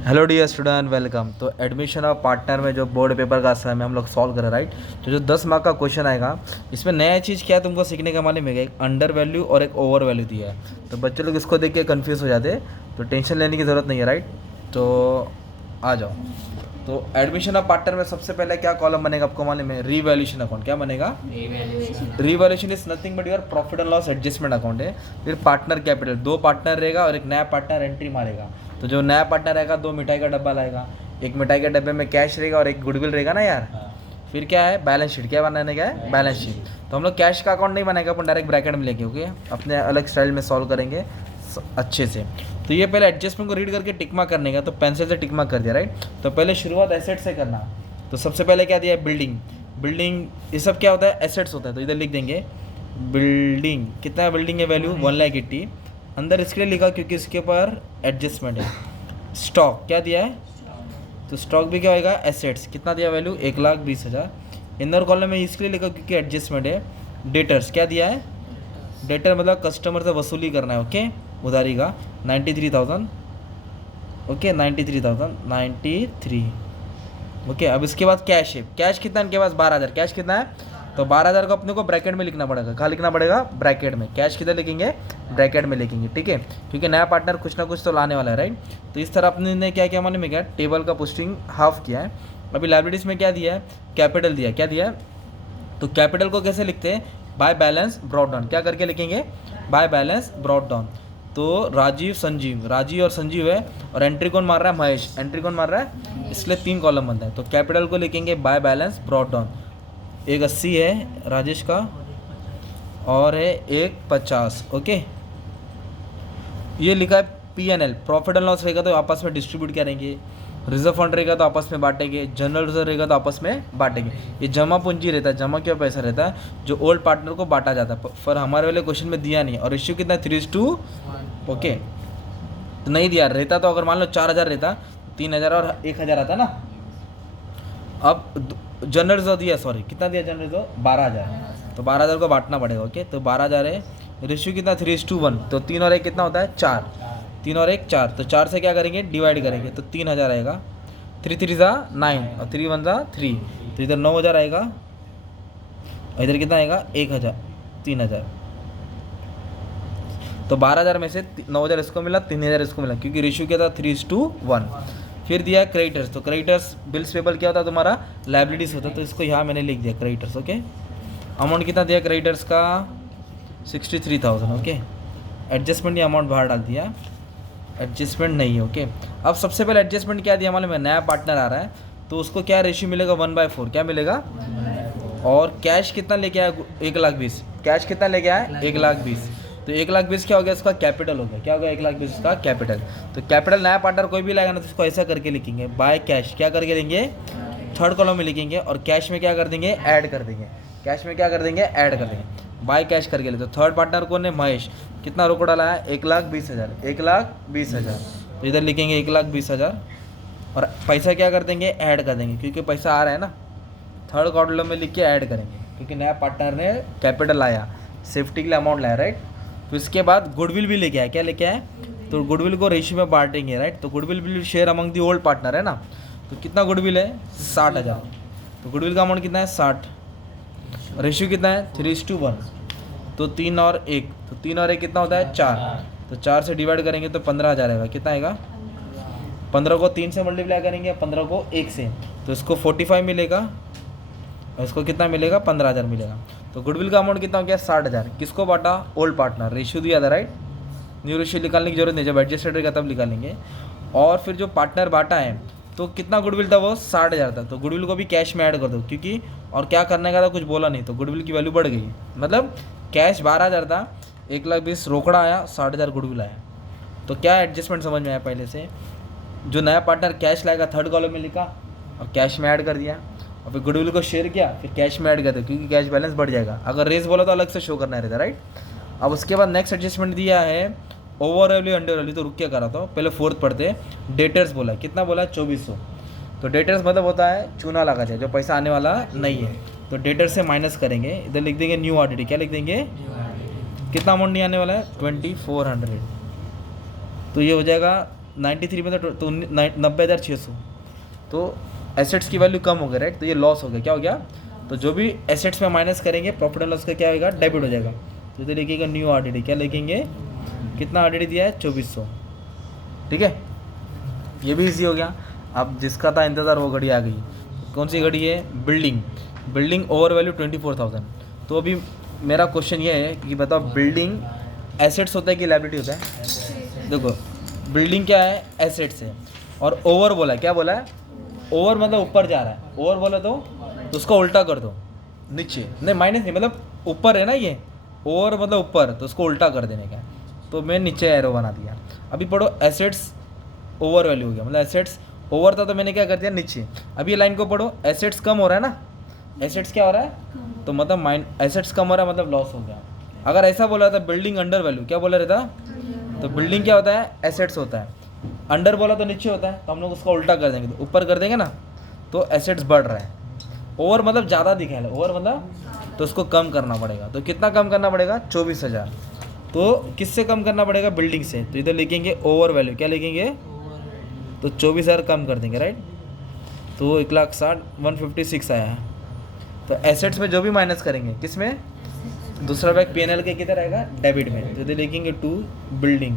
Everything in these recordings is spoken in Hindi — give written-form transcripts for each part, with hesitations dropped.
Hello dear student, welcome. तो एडमिशन ऑफ पार्टनर में जो बोर्ड पेपर का समय हम लोग सॉल्व करें, राइट। तो जो 10 मार्क का क्वेश्चन आएगा, इसमें नया चीज़ क्या है तुमको सीखने का मालूम है? एक अंडर वैल्यू और एक ओवर वैल्यू दिया है। तो बच्चे लोग इसको देख के कन्फ्यूज़ हो जाते हैं, तो टेंशन लेने की ज़रूरत नहीं है, राइट। तो आ जाओ। तो एडमिशन ऑफ पार्टनर में सबसे पहले क्या कॉलम बनेगा आपको मालूम है? Revaluation account. क्या बनेगा? Revaluation is nothing but your profit and loss adjustment account है। फिर पार्टनर कैपिटल, 2 पार्टनर रहेगा और एक नया पार्टनर एंट्री मारेगा। तो जो नया पार्टनर रहेगा 2 मिठाई का डब्बा लाएगा, एक मिठाई के डब्बे में कैश रहेगा और एक गुडविल रहेगा ना यार। फिर क्या है? Balance sheet. क्या बनाने का है? Balance sheet. तो हम लोग कैश का अकाउंट नहीं बनाएगा, अपन डायरेक्ट ब्रैकेट में लेके, ओके, अपने अलग स्टाइल में सॉल्व करेंगे अच्छे से। तो ये पहले एडजस्टमेंट को रीड करके टिक मार्क करने का, तो पेंसिल से टिक मार्क कर दिया, राइट। तो पहले शुरुआत एसेट से करना। तो सबसे पहले क्या दिया है? बिल्डिंग। बिल्डिंग ये सब क्या होता है? एसेट्स होता है। तो इधर लिख देंगे बिल्डिंग। कितना है बिल्डिंग है? वैल्यू 1,80,000। अंदर इसके लिए लिखा क्योंकि इसके ऊपर एडजस्टमेंट है। स्टॉक क्या दिया है? तो स्टॉक भी क्या होगा? एसेट्स। कितना दिया वैल्यू? 1,20,000। इनर कॉलम में इसलिए लिखा क्योंकि एडजस्टमेंट है। डेटर्स क्या दिया है? डेटर मतलब कस्टमर से वसूली करना है, ओके, उधारी का। 93,000, ओके, 93,093, ओके। अब इसके बाद कैश है। कैश कितना इनके पास? 12,000। कैश कितना है? तो 12,000 को अपने को ब्रैकेट में लिखना पड़ेगा। कहाँ लिखना पड़ेगा? ब्रैकेट में। कैश किधर लिखेंगे? ब्रैकेट में लिखेंगे, ठीक है, क्योंकि नया पार्टनर कुछ ना कुछ तो लाने वाला है, राइट। तो इस तरह अपने ने क्या क्या मालूम है? क्या टेबल का पोस्टिंग हाफ किया है। अभी लाइब्रेरीज में क्या दिया है? कैपिटल दिया है। क्या दिया है? तो कैपिटल को कैसे लिखते हैं? By balance brought down. क्या करके लिखेंगे? By balance brought down. तो राजीव संजीव, राजीव और संजीव है, और एंट्री कौन मार रहा है? महेश। एंट्री कौन मार रहा है? इसलिए 3 कॉलम बनता है। तो कैपिटल को लिखेंगे बाय बैलेंस ब्रॉट डाउन। एक 80 है राजेश का, और है एक 50, ओके। ये लिखा है P&L। प्रॉफिट एंड लॉस रहेगा तो आपस में डिस्ट्रीब्यूट करेंगे, रिजर्व फंड रहेगा तो आपस में बांटेंगे, जनरल रिजर्व रहेगा तो आपस में बांटेंगे। ये जमा पूंजी रहता है। जमा क्या पैसा रहता है जो ओल्ड पार्टनर को बांटा जाता है, पर हमारे वाले क्वेश्चन में दिया नहीं है। और रेशियो कितना? 3:1, ओके। तो नहीं दिया रहता, तो अगर मान लो 4,000 रहता, 3,000 और 1,000 आता ना। अब जनरल रिजर्व दिया, सॉरी, कितना दिया जनरल रिजर्व? 12,000। तो 12,000 को बांटना पड़ेगा, ओके। तो 12,000 है। रेशियो कितना? 3:1। तो 3 और 1 कितना होता है? 4। 3 और 1 4। तो 4 से क्या करेंगे? डिवाइड करेंगे, तो 3,000 आएगा। 3 3 ज़ा 9 और 3 1 ज़ा 3। तो इधर 9,000 आएगा, और इधर कितना आएगा? 1,000, 3,000। तो 12,000 में से 9,000 इसको मिला, 3,000 इसको मिला, क्योंकि रेशियो क्या था? 3:1। फिर दिया क्रेडिटर्स। तो क्रेडिटर्स बिल्स पेबल क्या होता है तुम्हारा? लाइबिलिटीज होता है। तो इसको यहाँ मैंने लिख दिया क्रेडिटर्स, ओके। अमाउंट कितना दिया क्रेडिटर्स का? 63,000, ओके। एडजस्टमेंट ये अमाउंट बाहर डाल दिया, एडजस्टमेंट नहीं है, ओके। अब सबसे पहले एडजस्टमेंट क्या दिया मालूम है? नया पार्टनर आ रहा है तो उसको क्या रेशियो मिलेगा? 1/4। क्या मिलेगा? और कैश कितना लेके आया? 1,20,000। कैश कितना लेके आया? 1,20,000। तो 1,20,000 क्या हो गया? इसका कैपिटल हो गया। क्या हो गया? 1,20,000 का कैपिटल। तो कैपिटल नया पार्टनर कोई भी लाएगा ना, तो इसको ऐसा करके लिखेंगे, बाय कैश। क्या करके लेंगे? थर्ड कॉलम में लिखेंगे, और कैश में क्या कर देंगे? ऐड कर देंगे। कैश में क्या कर देंगे? ऐड कर देंगे। बाय कैश करके ले। तो थर्ड पार्टनर कौन है? महेश। कितना रोकड़ डाला है? 1,20,000। 1,20,000। तो इधर लिखेंगे 1,20,000, और पैसा क्या कर देंगे? ऐड कर देंगे, क्योंकि पैसा आ रहा है ना। थर्ड कॉलम में लिख के ऐड करेंगे, क्योंकि नया पार्टनर ने कैपिटल लाया, सेफ्टी के लिए अमाउंट लाया, राइट। तो इसके बाद गुडविल भी लेके आया। क्या लेके आए? तो गुडविल को रेशियो में बांटेंगे, राइट। तो goodwill will share among the old partner है ना। तो कितना गुडविल है? 60,000। तो गुडविल का अमाउंट कितना है? 60। रेशियो कितना है? 3:1। तो 3 और 1, तो 3 और 1 कितना होता है? 4। तो 4 से डिवाइड करेंगे तो 15,000 आएगा। कितना आएगा? 15 को 3 से मल्टीप्लाई करेंगे, 15 को 1 से, तो इसको 45 मिलेगा, और इसको कितना मिलेगा? 15,000 मिलेगा। तो गुडविल का अमाउंट कितना हो गया? 60,000। किसको बांटा? Old partner. रेशियो दिया था, राइट। न्यू रेशियो निकालने की जरूरत नहीं, जब एडजस्टेड रहेगा तब निकालेंगे। और फिर जो पार्टनर बांटा है, तो कितना गुडविल था? वो 60,000 था। तो गुडविल को भी कैश में ऐड कर दो, क्योंकि और क्या करने का था कुछ बोला नहीं, तो गुडविल की वैल्यू बढ़ गई। मतलब कैश 12,000 था, 1,20,000 रोकड़ा आया, 60,000 गुडविल आया। तो क्या एडजस्टमेंट समझ में आया? पहले से जो नया पार्टनर कैश लाएगा, थर्ड कॉलम में लिखा और कैश में ऐड कर दिया, और फिर गुडविल को शेयर किया, फिर कैश में ऐड कर दिया, क्योंकि कैश बैलेंस बढ़ जाएगा। अगर रेस बोला तो अलग से शो करना रहता, राइट। अब उसके बाद नेक्स्ट एडजस्टमेंट दिया है ओवर वैल्यू अंडर वैल्यू। तो रुक के करा था, पहले फोर्थ पढ़ते। डेटर्स बोला, कितना बोला? 2,400। तो डेटर्स मतलब होता है चूना लगा जाए, जो पैसा आने वाला नहीं है। तो डेटर से माइनस करेंगे, इधर लिख देंगे न्यू आरडीडी। क्या लिख देंगे? कितना अमाउंट नहीं आने वाला है? 2,400। तो ये हो जाएगा 93 में तो 90,600, तो एसेट्स की वैल्यू कम हो गई राइट, तो ये लॉस हो गया। क्या हो गया, तो जो भी एसेट्स में माइनस करेंगे प्रॉफिट एंड लॉस का क्या होगा, डेबिट हो जाएगा। तो इधर लिखेगा न्यू आरडीडी, क्या लिखेंगे, कितना आरडीडी दिया है 2400, ठीक है, ये भी इजी हो गया। अब जिसका था इंतज़ार वो घड़ी आ गई, कौन सी घड़ी है, बिल्डिंग ओवर वैल्यू 24,000। तो अभी मेरा क्वेश्चन ये है कि बताओ बिल्डिंग एसेट्स होता है कि लायबिलिटी होता है। देखो बिल्डिंग क्या है, एसेट्स है, और ओवर बोला है, क्या बोला है, ओवर मतलब ऊपर जा रहा है, ओवर बोला तो उसका उल्टा कर दो, नीचे नहीं, माइनस नहीं, मतलब ऊपर है ना, ये ओवर मतलब ऊपर, तो उसको उल्टा कर देने का, तो मैं नीचे एरो बना दिया। अभी पढ़ो एसेट्स ओवर वैल्यू हो गया, मतलब एसेट्स ओवर था तो मैंने क्या कर दिया नीचे। अभी ये लाइन को पढ़ो, एसेट्स कम हो रहा है ना, एसेट्स क्या हो रहा है, तो मतलब एसेट्स कम हो रहा है मतलब लॉस हो गया। अगर ऐसा बोला था बिल्डिंग अंडर वैल्यू, क्या बोला रहता, तो बिल्डिंग क्या होता है, एसेट्स होता है, अंडर बोला तो नीचे होता है, तो हम लोग उसका उल्टा कर देंगे, तो ऊपर कर देंगे ना, तो एसेट्स बढ़ रहा है। ओवर मतलब ज़्यादा दिखा है, ओवर मतलब तो उसको कम करना पड़ेगा, तो कितना कम करना पड़ेगा, 24,000। तो किससे कम करना पड़ेगा, बिल्डिंग से, तो इधर लिखेंगे ओवर वैल्यू, क्या लिखेंगे, तो 24,000 कम कर देंगे राइट, तो 1,60,156 आया है। तो एसेट्स में जो भी माइनस करेंगे, किस में, दूसरा बैग पीएनएल के किधर आएगा, डेबिट में, तो इधर लिखेंगे टू बिल्डिंग,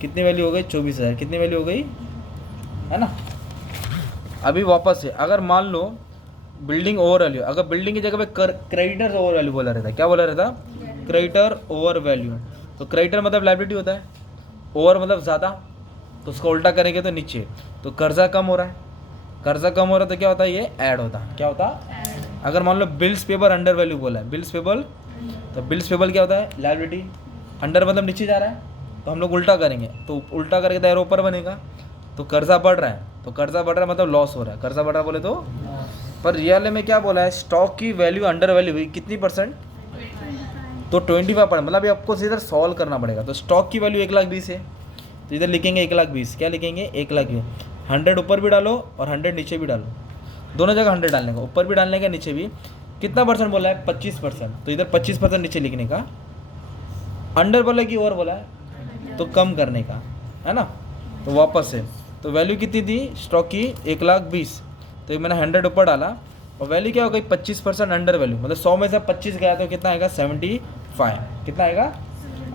कितनी वैल्यू हो गई, 24,000, कितनी वैल्यू हो गई, है ना। अभी वापस से अगर मान लो बिल्डिंग ओवर वैल्यू, अगर बिल्डिंग की जगह पे क्रेडिटर ओवर वैल्यू बोला रहता है, क्या बोला रहता, क्रेडिटर ओवर वैल्यू, तो क्रेडिटर मतलब लायबिलिटी होता है, ओवर मतलब ज़्यादा, तो उसको उल्टा करेंगे तो नीचे, तो कर्जा कम हो रहा है, कर्जा कम हो रहा है तो क्या होता है, ये ऐड होता है, क्या होता है। अगर मान लो बिल्स पेबल अंडर वैल्यू बोला है, बिल्स पेबल, तो बिल्स पेबल क्या होता है, लायबिलिटी, अंडर मतलब नीचे जा रहा है, तो हम लोग उल्टा करेंगे, तो उल्टा करके तो एरो ऊपर बनेगा, तो कर्जा बढ़ रहा है, तो कर्जा बढ़ रहा है मतलब लॉस हो रहा है, कर्जा बढ़ रहा है बोले तो। पर रियल में क्या बोला है, स्टॉक की वैल्यू अंडर वैल्यू हुई कितनी %, तो 25%, मतलब ये आपको इधर सॉल्व करना पड़ेगा। तो स्टॉक की वैल्यू 1,20,000 है, तो इधर लिखेंगे 1,20,000, क्या लिखेंगे 1,20,000, 100 ऊपर भी डालो और 100 नीचे भी डालो, दोनों जगह 100 डालने का, ऊपर भी डालने का नीचे भी। कितना % बोला है, 25%, तो इधर 25% नीचे लिखने का, अंडर बोला कि ओवर बोला है, तो कम करने का, है ना। तो वापस से, तो वैल्यू कितनी थी स्टॉक की, 1,20,000, तो मैंने 100 ऊपर डाला, और वैल्यू क्या हो गई, 25% अंडर वैल्यू, मतलब 100 में से 25 गया तो कितना आएगा, 75, कितना आएगा।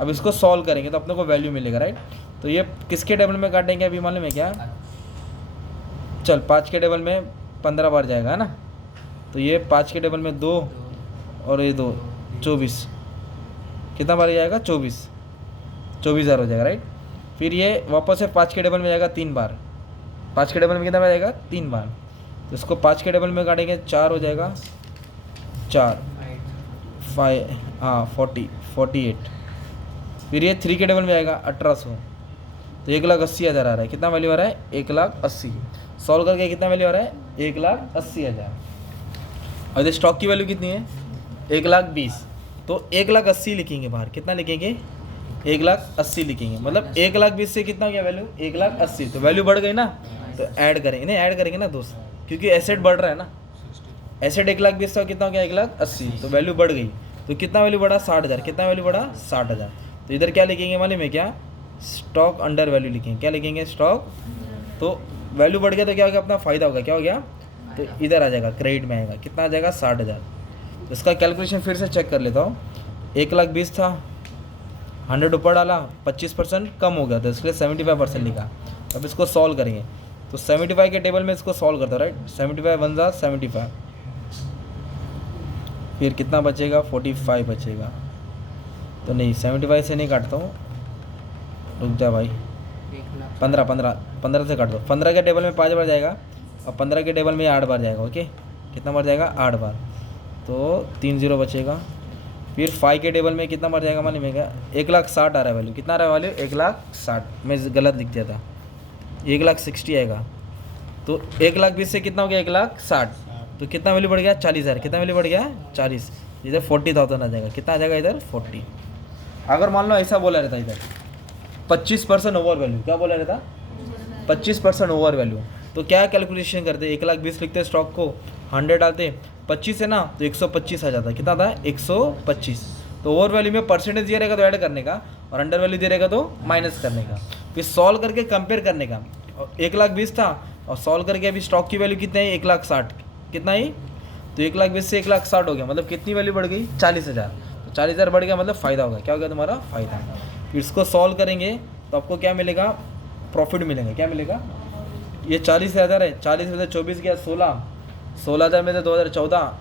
अब इसको सॉल्व करेंगे तो अपने को वैल्यू मिलेगा राइट। तो ये किसके टेबल में काटेंगे अभी मालूम है क्या, चल 5 के टेबल में 15 बार जाएगा, है ना। तो ये 5 के टेबल में 2 और ये 2, 24, कितना बार जाएगा, 24,000 हो जाएगा राइट। फिर ये वापस से 5 के टेबल में जाएगा 3 बार, 5 के टेबल में कितना बार जाएगा, 3 बार, तो इसको 5 के टेबल में काटेंगे 4 हो जाएगा, 4 5 हाँ 48। फिर ये 3 के टेबल में आएगा 1,800, तो 1,80,000 आ रहा है, कितना वैल्यू आ रहा है, 1,80,000। सॉल्व करके कितना वैल्यू आ रहा है, 1,80,000। और इधर स्टॉक की वैल्यू कितनी है, 1,20,000, तो 1,80,000 लिखेंगे बाहर, कितना लिखेंगे, 1,80,000 लिखेंगे, मतलब 1,20,000 से कितना हो गया वैल्यू, 1,80,000, तो वैल्यू बढ़ गई ना, तो ऐड करेंगे, नहीं ऐड करेंगे ना दोस्त, क्योंकि एसेट बढ़ रहा है ना, एसेट 1,20,000 का कितना हो गया, 1,80,000, तो वैल्यू बढ़ गई, तो कितना वैल्यू बढ़ा, 60,000, कितना वैल्यू बढ़ा, 60,000। तो इधर क्या लिखेंगे मालूम है क्या, स्टॉक अंडर वैल्यू लिखेंगे, क्या लिखेंगे, स्टॉक, तो वैल्यू बढ़ गया तो क्या हो गया, अपना फ़ायदा होगा, क्या हो गया, तो इधर आ जाएगा, क्रेडिट में आएगा, कितना आ जाएगा, 60,000। तो इसका कैलकुलेशन फिर से चेक कर लेता हूँ, 1,20,000 था, 100 ऊपर डाला, 25% कम हो गया, तो इसलिए 75% लिखा। अब इसको सॉल्व करेंगे, तो 75 के टेबल में इसको सॉल्व करता राइट, 75 1 जा 75, फिर कितना बचेगा, 45 बचेगा, तो नहीं 75 से नहीं काटता हूँ, रुक जा भाई, 15 से काट दो, 15 के टेबल में 5 बार जाएगा, और 15 के टेबल में 8 बार जाएगा, ओके, कितना बार जाएगा, 8 बार, तो 3 0 बचेगा। फिर 5 के टेबल में कितना बार जाएगा मालूम है क्या, 1,60,000 आ रहा है वैल्यू, कितना आ रहा है वैल्यू, 1,60,000, मैं गलत लिख दिया था, 1,60,000 आएगा, तो 1,20,000 से कितना हो गया, 1,60,000, तो कितना वैल्यू बढ़ गया, 40,000, कितना वैल्यू बढ़ गया, 40, इधर 40,000 आ जाएगा, कितना आ जाएगा इधर 40। अगर मान लो ऐसा बोला रहता इधर 25% ओवर वैल्यू, क्या बोला रहता, 25% ओवर वैल्यू, तो क्या कैलकुलेशन करते, 1,20,000 लिखते स्टॉक को, 100 डालते, 25 है ना, तो 125 आ जाता है, कितना था, 125। तो ओवर वैल्यू में परसेंटेज दिया रहेगा तो ऐड करने का, और अंडर वैल्यू दिया रहेगा तो माइनस करने का। फिर सॉल्व करके कंपेयर करने का। 1,20,000 था और सॉल्व करके अभी स्टॉक की वैल्यू कितना है 1,60,000, कितना ही, तो 1,20,000 से 1,60,000 हो गया, मतलब कितनी वैल्यू बढ़ गई 40,000। तो 40,000 बढ़ गया मतलब फ़ायदा होगा, क्या होगा तुम्हारा फ़ायदा। फिर इसको सॉल्व करेंगे तो आपको क्या मिलेगा, प्रॉफिट मिलेगा। क्या मिलेगा, ये 40,000 है, 40 में से 24 गया 16, 16,000 में से 2014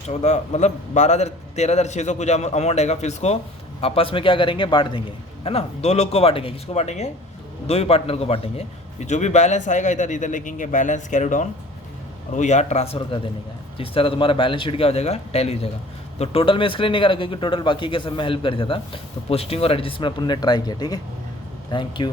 14 मतलब 12,000 13,600 कुछ अमाउंट आएगा। फिर इसको आपस में क्या करेंगे, बांट देंगे, है ना, 2 लोग को बांटेंगे। किसको बांटेंगे, 2 ही पार्टनर को बांटेंगे। फिर जो भी बैलेंस आएगा इधर इधर लिखेंगे बैलेंस कैरी डाउन और वो यहाँ ट्रांसफ़र कर देने का है। जिस तरह तुम्हारा बैलेंस शीट क्या हो जाएगा, टैली हो जाएगा। तो टोटल में इसके लिए नहीं करा क्योंकि टोटल बाकी के सब में हेल्प कर देता, तो पोस्टिंग और एडजस्टमेंट अपन ने ट्राई किया। ठीक है, थैंक यू।